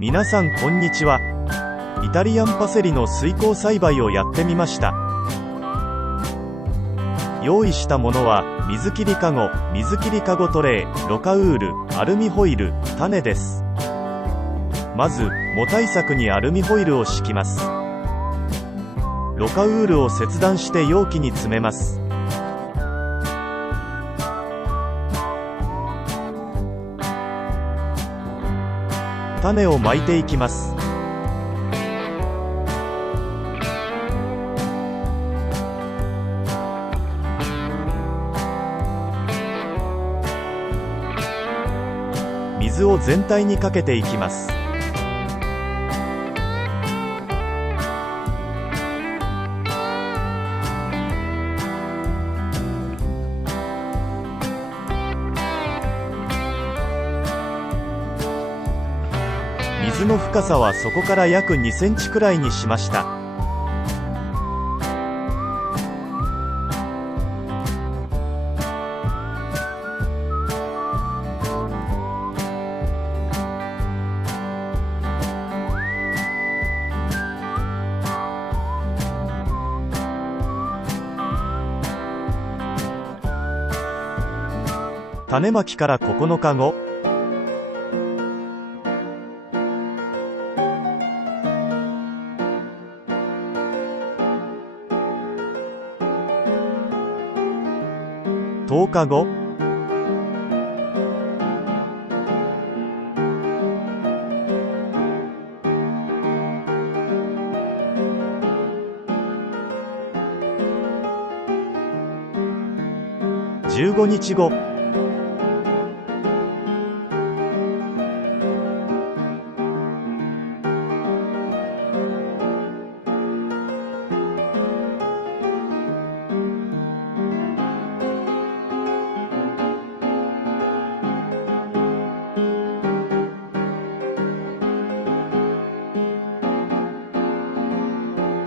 皆さんこんにちは。イタリアンパセリの水耕栽培をやってみました。用意したものは水切りかご、水切りかごトレー、ろ過ウール、アルミホイル、種です。まず藻対策にアルミホイルを敷きます。ろ過ウールを切断して容器に詰めます。種をまいていきます。水を全体にかけていきます。水の深さはそこから約2センチくらいにしました。種まきから9日後、10日後、15日後、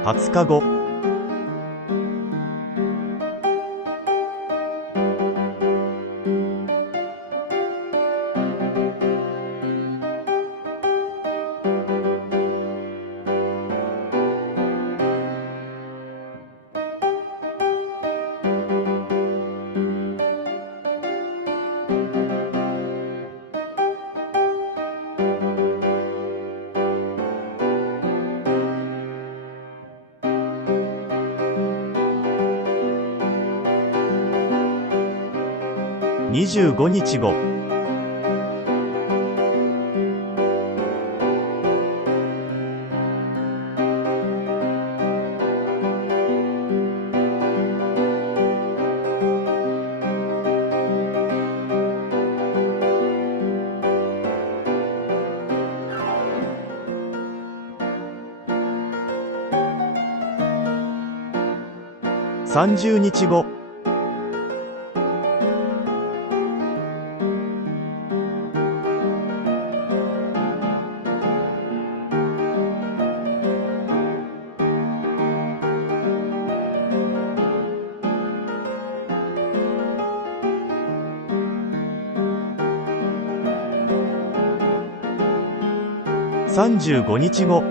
20日後、25日後、30日後、35日後、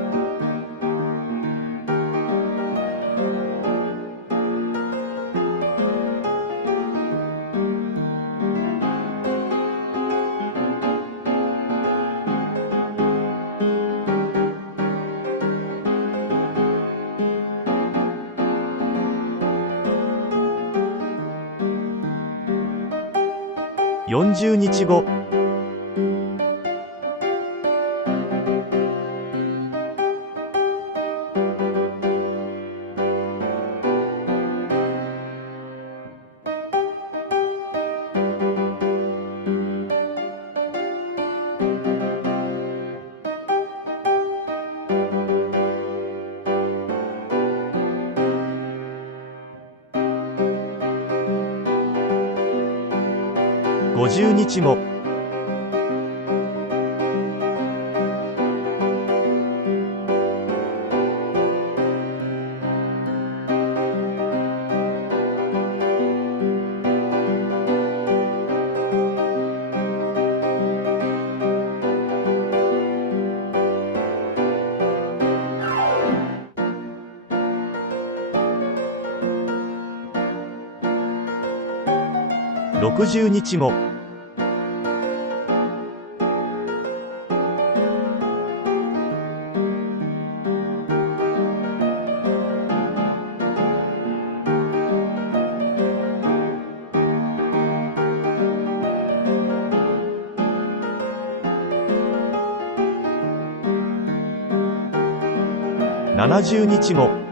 40日後、50日後、60日後。70日後。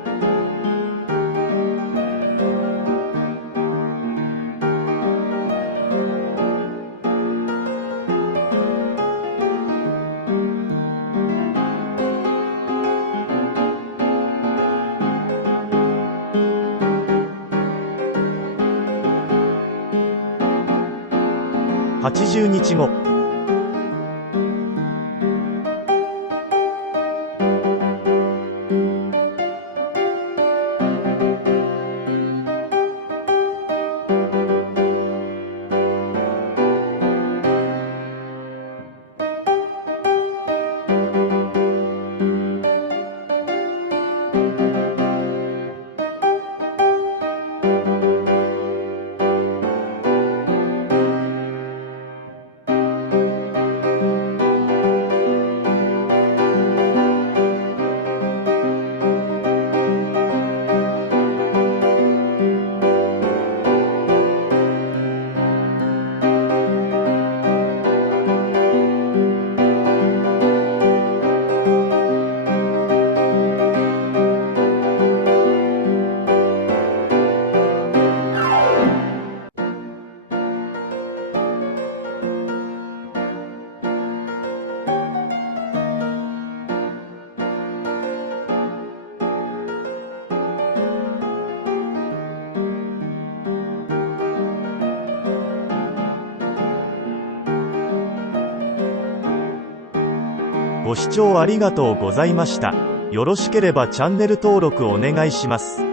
80日後。ご視聴ありがとうございました。よろしければチャンネル登録お願いします。